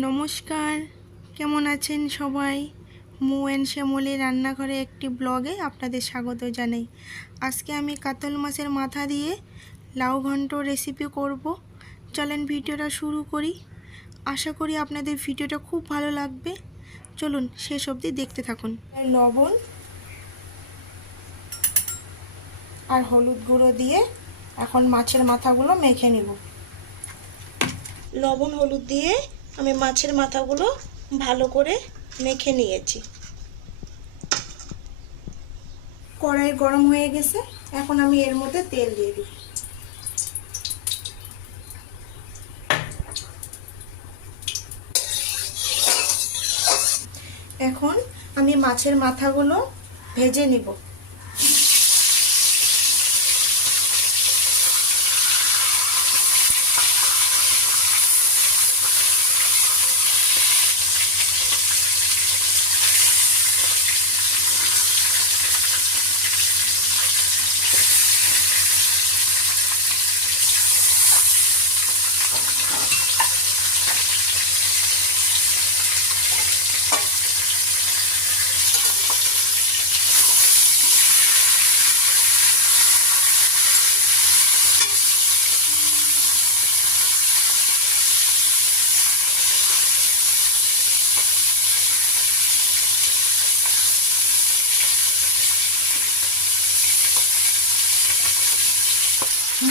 নমস্কার, কেমন আছেন সবাই? মু অ্যান্ড শ্যামলী রান্নাঘরে একটি ব্লগে আপনাদের স্বাগত জানাই। আজকে আমি কাতল মাছের মাথা দিয়ে লাউ ঘন্ট রেসিপি করব। চলেন ভিডিওটা শুরু করি। আশা করি আপনাদের ভিডিওটা খুব ভালো লাগবে। চলুন শেষ অবধি দেখতে থাকুন। লবণ আর হলুদ গুঁড়ো দিয়ে এখন মাছের মাথাগুলো মেখে নেব। লবণ হলুদ দিয়ে আমি মাছের মাথাগুলো ভালো করে মেখে নিয়েছি। কড়াই গরম হয়ে গেছে, এখন আমি এর মধ্যে তেল দিয়ে দিই। এখন আমি মাছের মাথাগুলো ভেজে নিব।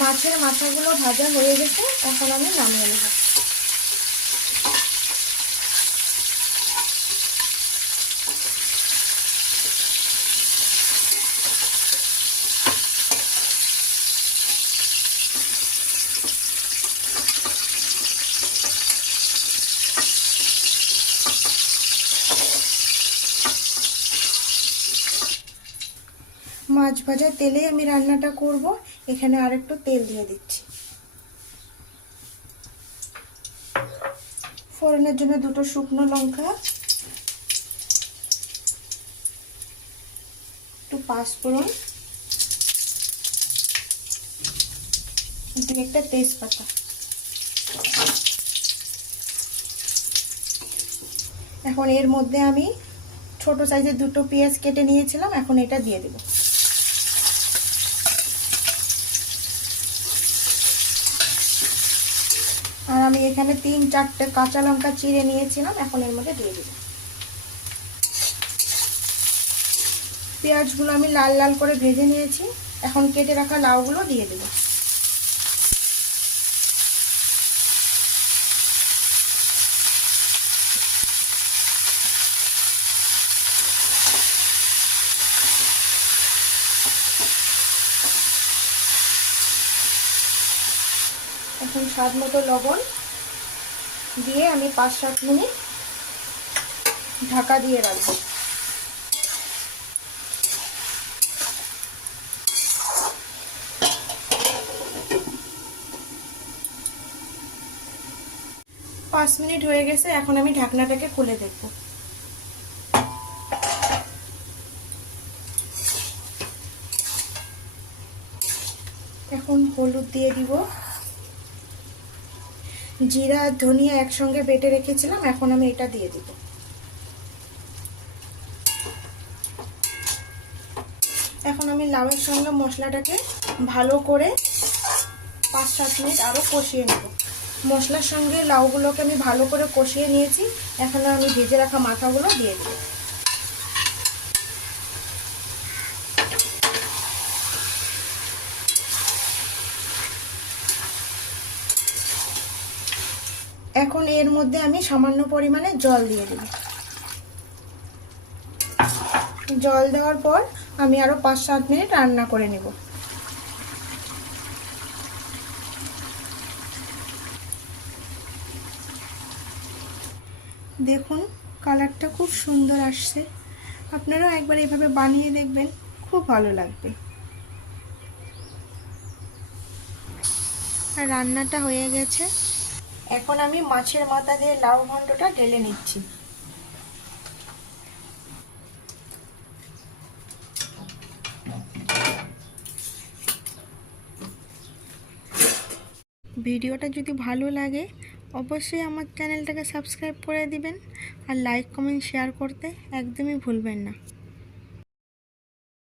মাছের মাথাগুলো ভাজা হয়ে গেছে, এখন আমি নামিয়ে নেব। মাছ ভাজার তেলে আমি রান্নাটা করব। এখানে আরেকটু তেল দিয়ে দিচ্ছি। ফোড়নের জন্য দুটো শুকনো লঙ্কা, একটু পাঁচফোড়ন, একটা তেজপাতা। এখন এর মধ্যে আমি ছোট সাইজের দুটো পেঁয়াজ কেটে নিয়েছিলাম, এখন এটা দিয়ে দেব। আর আমি এখানে 3-4টে কাঁচা লঙ্কা চিড়ে নিয়েছিলাম, এখন এর মধ্যে দিয়ে দেব। পেঁয়াজগুলো আমি লাল লাল করে ভেজে নিয়েছি, এখন কেটে রাখা লাউগুলো দিয়ে দেব। এখন স্বাদ মতো লবণ দিয়ে আমি 5-7 মিনিট ঢাকা দিয়ে রাখবো। পাঁচ মিনিট হয়ে গেছে, এখন আমি ঢাকনাটাকে খুলে দেখব। এখন হলুদ দিয়ে দিব, জিরা আর ধনিয়া একসঙ্গে বেটে রেখেছিলাম, এখন আমি এটা দিয়ে দিব। এখন আমি লাউয়ের সঙ্গে মশলাটাকে ভালো করে 5-7 মিনিট আরও কষিয়ে নেব। মশলার সঙ্গে লাউগুলোকে আমি ভালো করে কষিয়ে নিয়েছি, এখন আমি ভেজে রাখা মাথাগুলো দিয়ে দেব। এখন এর মধ্যে আমি সামান্য পরিমাণে জল দিয়ে দেব। জল দেওয়ার পর আমি আরো 5-7 মিনিট রান্না করে নেব। দেখুন কালারটা খুব সুন্দর আসছে। আপনারাও একবার এইভাবে বানিয়ে দেখবেন, খুব ভালো লাগবে। আর রান্নাটা হয়ে গেছে, এখন আমি মাছের মাথা দিয়ে লাউ ঘন্টটা ঢেলে নিচ্ছি। ভিডিওটা যদি ভালো লাগে অবশ্যই আমার চ্যানেলটাকে সাবস্ক্রাইব করে দিবেন আর লাইক কমেন্ট শেয়ার করতে একদমই ভুলবেন না।